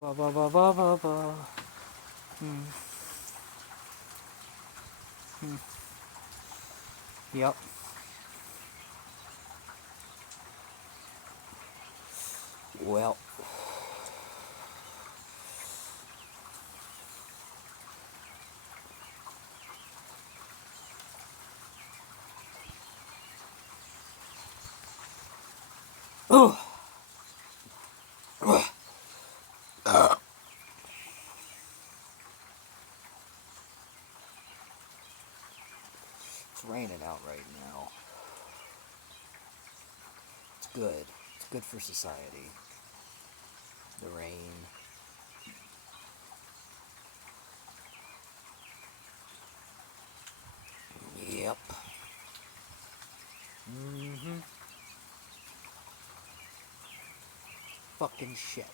Ba ba ba ba ba ba. Hmm. Hmm. Yep. Well. Oh. It's raining out right now. It's good. It's good for society. The rain. Yep. Mm-hmm. Fucking shit.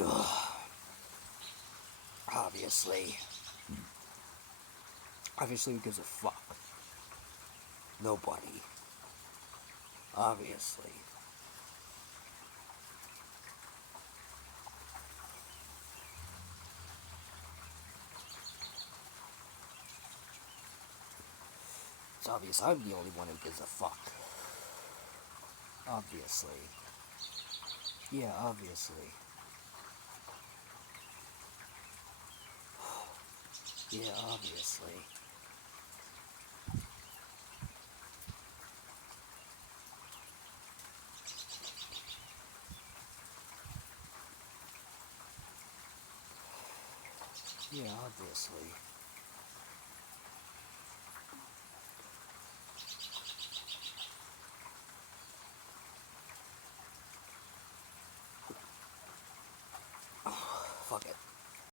Ugh. Obviously. Obviously, who gives a fuck? Nobody. Obviously. It's obvious I'm the only one who gives a fuck. Obviously. Yeah, obviously. Yeah, obviously. Yeah, obviously.